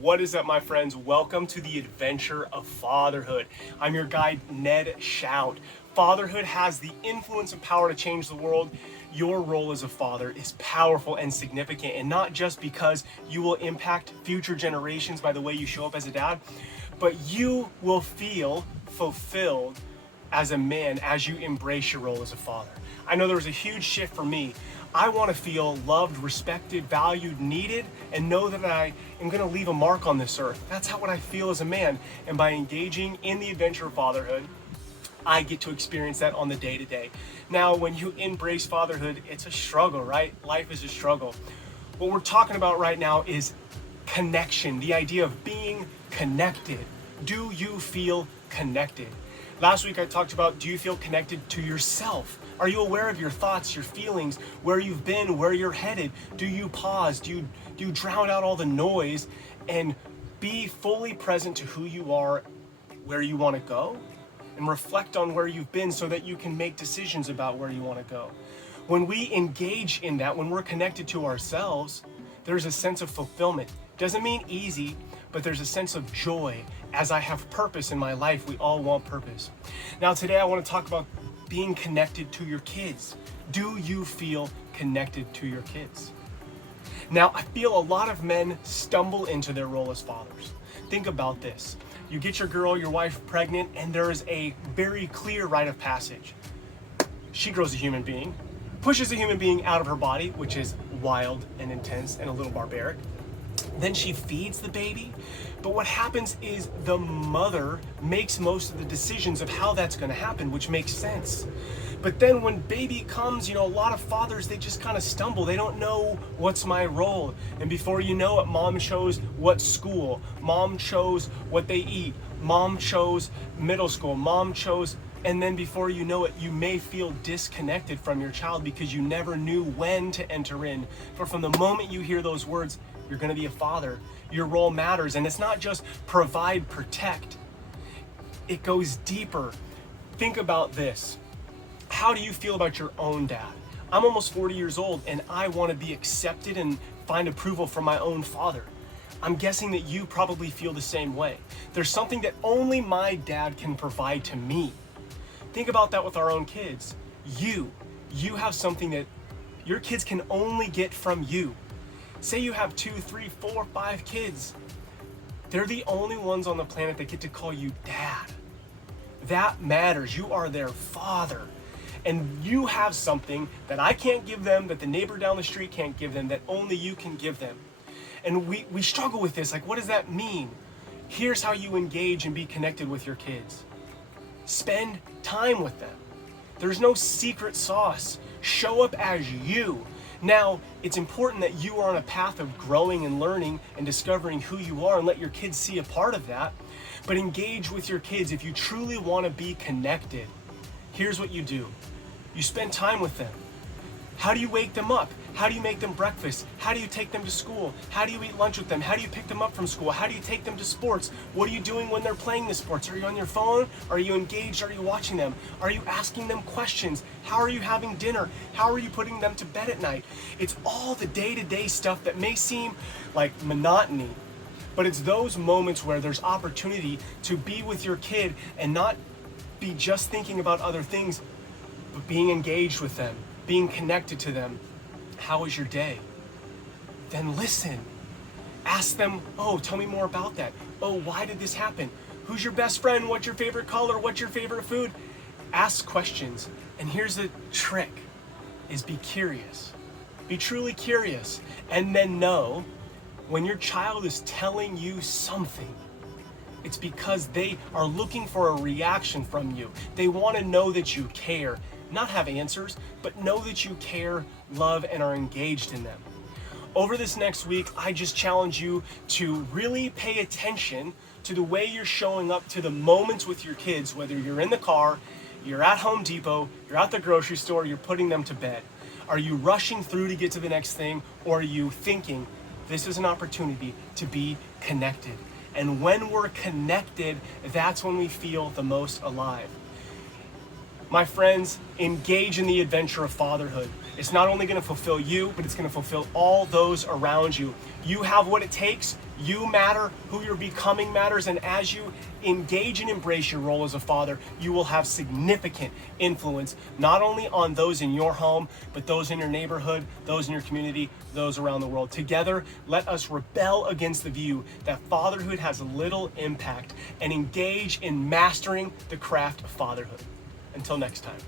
What is up, my friends? Welcome to the Adventure of Fatherhood. I'm your guide, Ned Shout. Fatherhood has the influence and power to change the world. Your role as a father is powerful and significant, and not just because you will impact future generations by the way you show up as a dad, but you will feel fulfilled as a man as you embrace your role as a father. I know there was a huge shift for me. I want to feel loved, respected, valued, needed, and know that I am going to leave a mark on this earth. That's how what I feel as a man. And by engaging in the adventure of fatherhood, I get to experience that on the day-to-day. Now, when you embrace fatherhood, it's a struggle, right? Life is a struggle. What we're talking about right now is connection, the idea of being connected. Do you feel connected? Last week I talked about, do you feel connected to yourself? Are you aware of your thoughts, your feelings, where you've been, where you're headed? Do you pause? Do you drown out all the noise and be fully present to who you are, where you want to go? And reflect on where you've been so that you can make decisions about where you want to go. When we engage in that, when we're connected to ourselves, there's a sense of fulfillment. Doesn't mean easy, but there's a sense of joy. As I have purpose in my life, we all want purpose. Now today I want to talk about being connected to your kids. Do you feel connected to your kids? Now, I feel a lot of men stumble into their role as fathers. Think about this. You get your girl, your wife pregnant, and there is a very clear rite of passage. She grows a human being, pushes a human being out of her body, which is wild and intense and a little barbaric. Then she feeds the baby. But what happens is the mother makes most of the decisions of how that's going to happen, which makes sense. But then when baby comes, a lot of fathers, they just kind of stumble. They don't know what's my role. And before you know it, mom chose what school. Mom chose what they eat. Mom chose middle school. Mom chose, and then before you know it, you may feel disconnected from your child because you never knew when to enter in. But from the moment you hear those words, you're going to be a father. Your role matters. And it's not just provide, protect. It goes deeper. Think about this. How do you feel about your own dad? I'm almost 40 years old and I want to be accepted and find approval from my own father. I'm guessing that you probably feel the same way. There's something that only my dad can provide to me. Think about that with our own kids. You have something that your kids can only get from you. Say you have 2, 3, 4, 5 kids. They're the only ones on the planet that get to call you dad. That matters. You are their father. And you have something that I can't give them, that the neighbor down the street can't give them, that only you can give them. And we struggle with this. Like, what does that mean? Here's how you engage and be connected with your kids. Spend time with them. There's no secret sauce. Show up as you. Now, it's important that you are on a path of growing and learning and discovering who you are and let your kids see a part of that. But engage with your kids. If you truly want to be connected, here's what you do. You spend time with them. How do you wake them up? How do you make them breakfast? How do you take them to school? How do you eat lunch with them? How do you pick them up from school? How do you take them to sports? What are you doing when they're playing the sports? Are you on your phone? Are you engaged? Are you watching them? Are you asking them questions? How are you having dinner? How are you putting them to bed at night? It's all the day-to-day stuff that may seem like monotony, but it's those moments where there's opportunity to be with your kid and not be just thinking about other things, but being engaged with them, being connected to them. How was your day? Then listen. Ask them, oh, tell me more about that. Oh, why did this happen? Who's your best friend? What's your favorite color? What's your favorite food? Ask questions. And here's the trick, is be curious. Be truly curious. And then know when your child is telling you something, it's because they are looking for a reaction from you. They want to know that you care. Not have answers, but know that you care, love, and are engaged in them. Over this next week, I just challenge you to really pay attention to the way you're showing up to the moments with your kids, whether you're in the car, you're at Home Depot, you're at the grocery store, you're putting them to bed. Are you rushing through to get to the next thing, or are you thinking, this is an opportunity to be connected? And when we're connected, that's when we feel the most alive. My friends, engage in the adventure of fatherhood. It's not only going to fulfill you, but it's going to fulfill all those around you. You have what it takes. You matter. Who you're becoming matters. And as you engage and embrace your role as a father, you will have significant influence, not only on those in your home, but those in your neighborhood, those in your community, those around the world. Together, let us rebel against the view that fatherhood has little impact and engage in mastering the craft of fatherhood. Until next time.